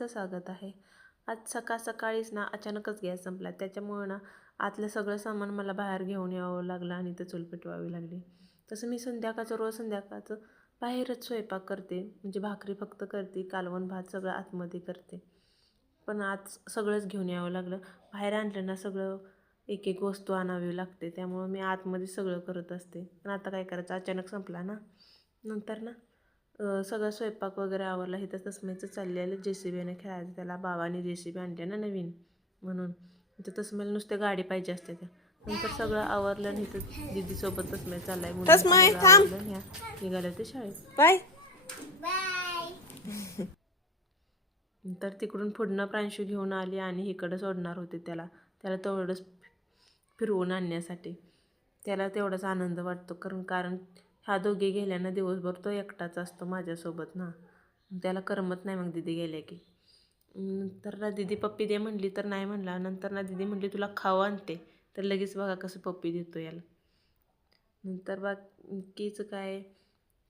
सर्वांचं स्वागत आहे. आज सकाळीच ना अचानकच गॅस संपला. त्याच्यामुळं ना आतलं सगळं सामान मला बाहेर घेऊन यावं लागलं आणि ते चूल पेटवावी लागली. तसं मी रोज संध्याकाळचं बाहेरच स्वयंपाक करते. म्हणजे भाकरी फक्त करते, कालवण भात सगळं आतमध्ये करते. पण आज सगळंच घेऊन यावं लागलं. बाहेर आणलं ना सगळं एक एक वस्तू आणावी लागते. त्यामुळं मी आतमध्ये सगळं करत असते. पण आता काय करायचं, अचानक संपला ना. नंतर ना सगळा स्वयंपाक वगैरे आवरला. इथं तसमेचं चाललेलं JCBने खेळायचं. त्याला बाबाने JCB आणले ना नवीन, म्हणून इथं तसमेला नुसते गाडी पाहिजे असते त्या. नंतर सगळं आवरलं आणि इथं दीदीसोबत तसमे चाललाय म्हणून ह्या निघाल्या ते शाळेत. बाय तर तिकडून पुढनं प्रांशू घेऊन आली आणि इकडं सोडणार होते त्याला तेवढंच फिरवून आणण्यासाठी. त्याला तेवढाच आनंद वाटतो, कारण ह्या दोघे गेल्यानं दिवसभर तो एकटाच असतो माझ्यासोबत ना. त्याला करमत नाही मग दीदी गेल्या की. नंतर ना दीदी पप्पी दे म्हणली तर नाही म्हणला. नंतर ना दीदी म्हणली तुला खाऊ आणते, तर लगेच बघा कसं पप्पी देतो याला. नंतर बाकीचं काय,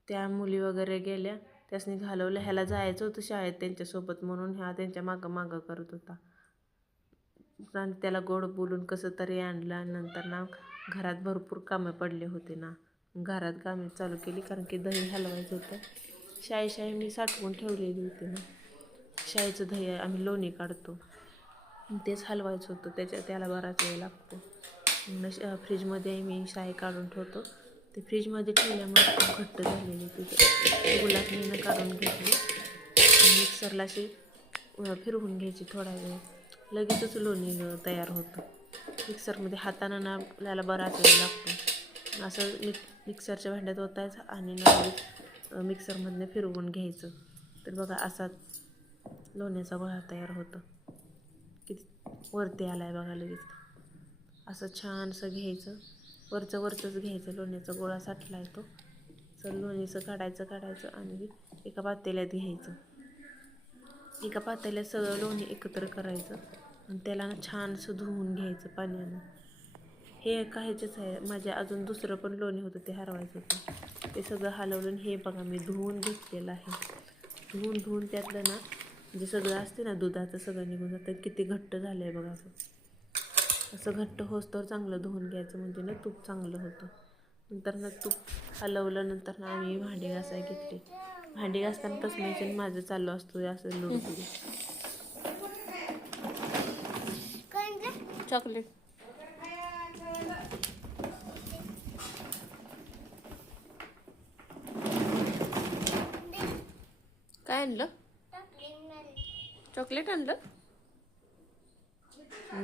त्या मुली वगैरे गेल्या, त्यासनी घालवलं. ह्याला जायचं होतं शाळेत त्यांच्यासोबत म्हणून ह्या त्यांच्या मागं करत होता. आणि त्याला गोड बोलून कसं तरी आणलं. नंतर ना घरात भरपूर कामं पडले होते ना, घरात कामे चालू केली, कारण की दही हलवायचं होतं. शाई मी साठवून ठेवलेली होती ना. शाईचं दही आम्ही लोणी काढतो, तेच हलवायचं होतं. त्याला बराच वेळ लागतो. फ्रीजमध्ये मी शाई काढून ठेवतो. ते फ्रीजमध्ये ठेवल्यामुळे खूप घट्ट झालेली तिथे गुलाबीनं काढून घेतली. मिक्सरला अशी फिरवून घ्यायची थोडा वेळ, लगेचच लोणी तयार होतं. मिक्सरमध्ये हातानं ना आपल्याला बराच वेळ लागतो. असं मिक्सरच्या भांड्यात ओतायचं आणि लगेच मिक्सरमधनं फिरवून घ्यायचं. तर बघा असा लोण्याचा गोळा तयार होतो. किती वरती आलाय बघा लगेच. असं छानसं घ्यायचं, वरचंच घ्यायचं. लोण्याचा गोळा साठलाय तो. तर लोणीचं काढायचं आणि एका पातेल्यात घ्यायचं. एका पातेल्यात सगळं लोणी एकत्र करायचं आणि त्याला ना छानसं धुवून घ्यायचं पाण्यानं. हे एका ह्याचंच आहे. माझ्या अजून दुसरं पण लोणी होतं, ते हरवायचं होतं. ते सगळं हलवलं. हे बघा मी धुवून घेतलेलं आहे. धुवून त्यातलं ना म्हणजे सगळं असते ना दुधाचं सगळं निघून जातं. किती घट्ट झालं आहे बघा. असं घट्ट होतं चांगलं धुवून घ्यायचं, म्हणजे ना तूप चांगलं होतं. नंतर ना तूप हलवलं. नंतर ना आम्ही भांडी घासायला घेतली. भांडी घासताना तसं माझं चालू असतो असं लुडबुडी. चॉकलेट काय आणलं? चॉकलेट आणलं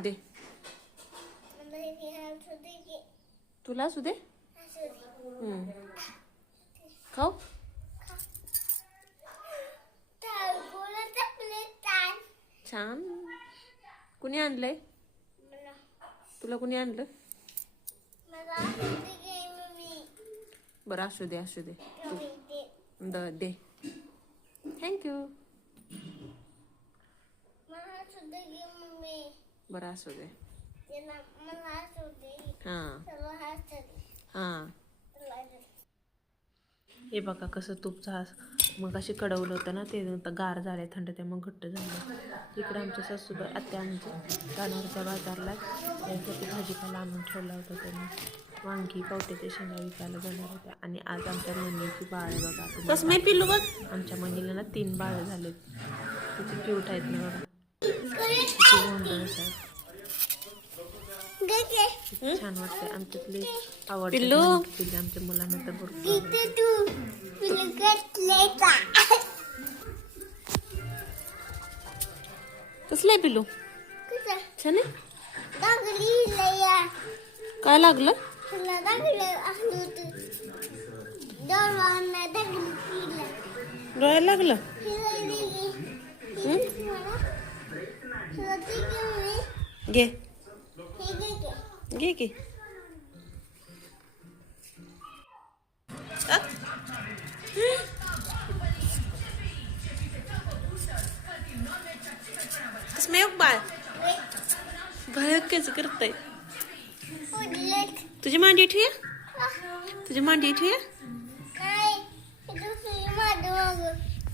दे. तुला असू दे. खाऊ. छान. कुणी आणलंय तुला? कुणी आणलं? बरं असू दे तू दे. थँक्यू. बरं असू दे. हां हे बघा कसं तूपचा मग अशी कडवलं होतं ना, ते गार झाले थंड, ते मग घट्ट झालं. इकडे आमच्या सासूबाई आत्या म्हणजे गाण्यावरच्या बाजारला त्यासाठी भाजीपाला आणून ठेवला होता. त्यांनी वांगी पावट्याच्या शेंगा विकायला जाणार होत्या. आणि आज आमच्या मनीची बाळं बघा. कसं नाही पिल्लू बघ. आमच्या मनीला ना 3 बाळं झालेत. किती क्यूट आहेत ना बघा. किती गोंडस आहेत. छान वाटते. आमच्यातले आवडते आमच्या मुलांना तर भरपूर. कसलं आहे पिल्लू? छान आहे. काय लागलं? डोळ्याला लागलं. घे की. कसं बाळ बाळ कसं करतय? तुझी मांडी ठेवूया.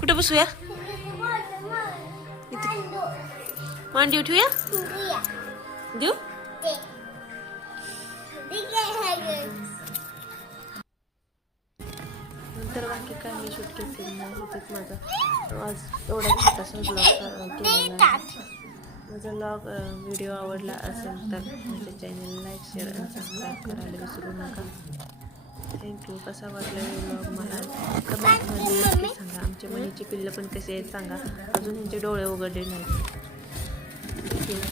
कुठं बसूया? मांडीव ठेवूया देऊ नंतर बाकी काय मी शूट केलेलं नाही तिथं माझा आज एवढा छोटासा ब्लॉग केलेला आहे. माझा ब्लॉग व्हिडिओ आवडला असेल तर माझ्या चॅनलला लाईक शेअर आणि सबस्क्राईब करायला विसरू नका. थँक्यू. कसा वाटला व्लॉग मला कमेंटमध्ये नक्की सांगा. आमच्या मनीची पिल्लं पण कशी आहेत सांगा. अजून ह्यांचे डोळे उघडले नाहीत.